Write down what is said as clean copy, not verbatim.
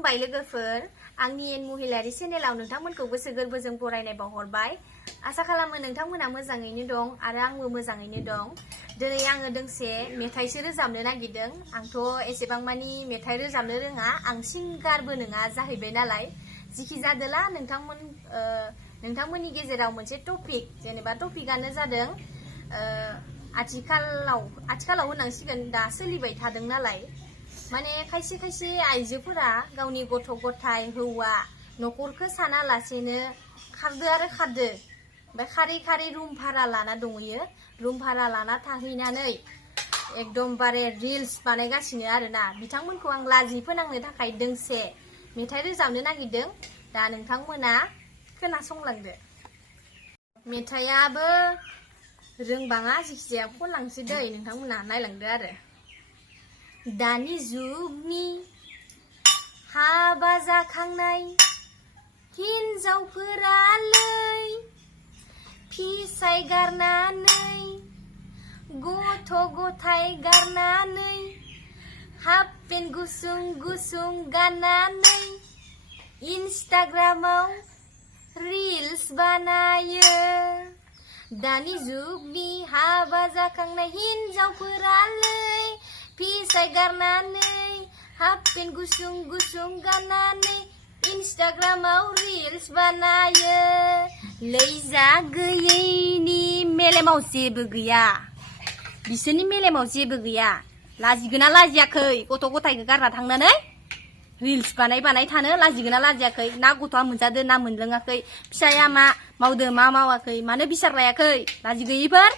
खुलुमबाय लोगोफोर आंनि महिलारि चेनेलाव नोंथांमोनखौ गोसो गोरबोजों बरायनाय बावहरबाय आसा खालामो नोंथांमोना मोजाङैनो दं आरो आंबो मोजाङैनो दं दिनै आङो दोंसे मेथाइसो रोजाबनो नागिरदों आंथ' एसेबां मानि मेथाइ रोजाबनो रोङा आं सिंगारबो नङा जाहैबाय नालाय जिखि जादोला नोंथांमोननि गेजेराव मोनसे टपिक जेनेबा टपिकआनो जादों आथिखालाव होननांसिगोन दा सोलिबाय थादों नालाय माने खायसे खायसे आइजोफोरा गावनि गथ' गथाय हौवा न'खरखौ सानालासेनो खारदो ओमफ्राय खारै खारै रुम भारा लाना दंहैयो रुम भारा लाना थाहैनानै एकदमबारे रिल्स बानायगासिनो आरोना बिथांमोनखौ आं लाजि फोनांनो थाखाय दोंसे मेथाइ रोजाबनो नागिरदों दा नोंथांमोना खोनासंलांदो मेथाइयाबो रोंबाङा जिखिजाया खनलांसै दै नोंथांमोना नायलांदो आरो दानि जुगनि हाबा जाखांनाय हिनजावफोरालै फिसाय गारनानै गथ' गथाय गारनानै हाफ पेन्ट गुसुं गुसुं गाननानै इन्स्टाग्रामाव रिल्स बानायो दानि जुगनि हाबा जाखांनाय हिनजावफोरालै फिसाय गारनानै हाफ पेन्ट गुसुं गुसुं गाननानै इन्स्टाग्रामाव रिल्स बानायो लैजा गैयैनि मेलेमाव जेबो गैया बिसोरनि मेलेमाव जेबो गैया लाजिगोना लाजियाखै गथ' गथायखौ गारना थांनानै रिल्स बानाय थानो लाजिगोना लाजियाखै ना गथ'आ मोनजादो ना मोनलोङाखै फिसाया मा मावदो मा मावाखै मानो बिसार लायाखै लाजि गैयैफोर